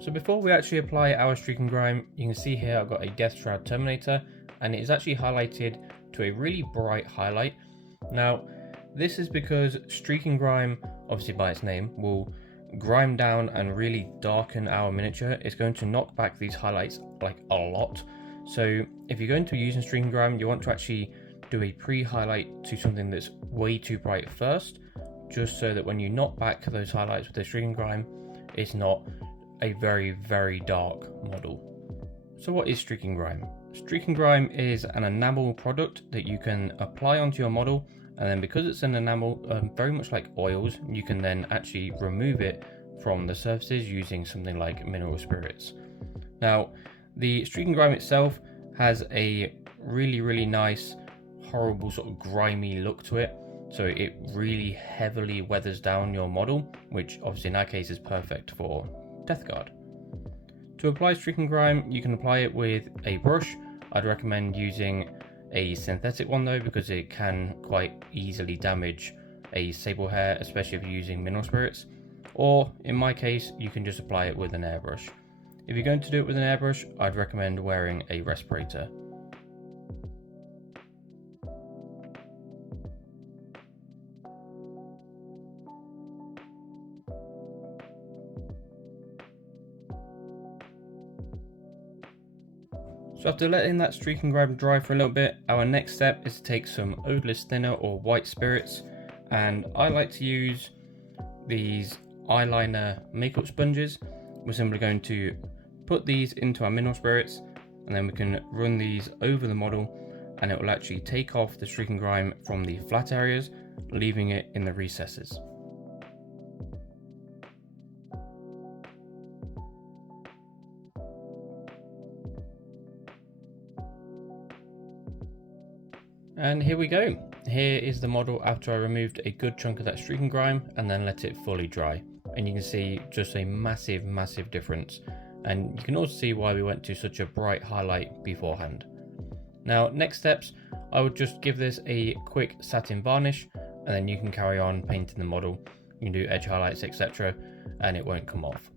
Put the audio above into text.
So before we actually apply our Streaking Grime, you can see here I've got a Death Shroud Terminator, and it is actually highlighted to a really bright highlight. Now, this is because Streaking Grime, obviously by its name, will grime down and really darken our miniature. It's going to knock back these highlights like a lot. So if you're going to be using Streaking Grime, you want to actually do a pre-highlight to something that's way too bright first, just so that when you knock back those highlights with the Streaking Grime, it's not a very, very dark model. So what is Streaking Grime? Streaking Grime is an enamel product that you can apply onto your model, and then because it's an enamel, very much like oils, you can then actually remove it from the surfaces using something like mineral spirits. Now, the Streaking Grime itself has a really, really nice, horrible sort of grimy look to it. So it really heavily weathers down your model, which obviously in our case is perfect for Death Guard. To apply Streaking Grime, you can apply it with a brush. I'd recommend using a synthetic one though, because it can quite easily damage a sable hair, especially if you're using mineral spirits. Or in my case, you can just apply it with an airbrush. If you're going to do it with an airbrush, I'd recommend wearing a respirator. So after letting that Streaking Grime dry for a little bit, our next step is to take some odorless thinner or white spirits, and I like to use these eyeliner makeup sponges. We're simply going to put these into our mineral spirits, and then we can run these over the model, and it will actually take off the Streaking Grime from the flat areas, leaving it in the recesses. And here we go. Here is the model after I removed a good chunk of that Streaking Grime and then let it fully dry. And you can see just a massive, massive difference. And you can also see why we went to such a bright highlight beforehand. Now, next steps, I would just give this a quick satin varnish, and then you can carry on painting the model. You can do edge highlights, etc., and it won't come off.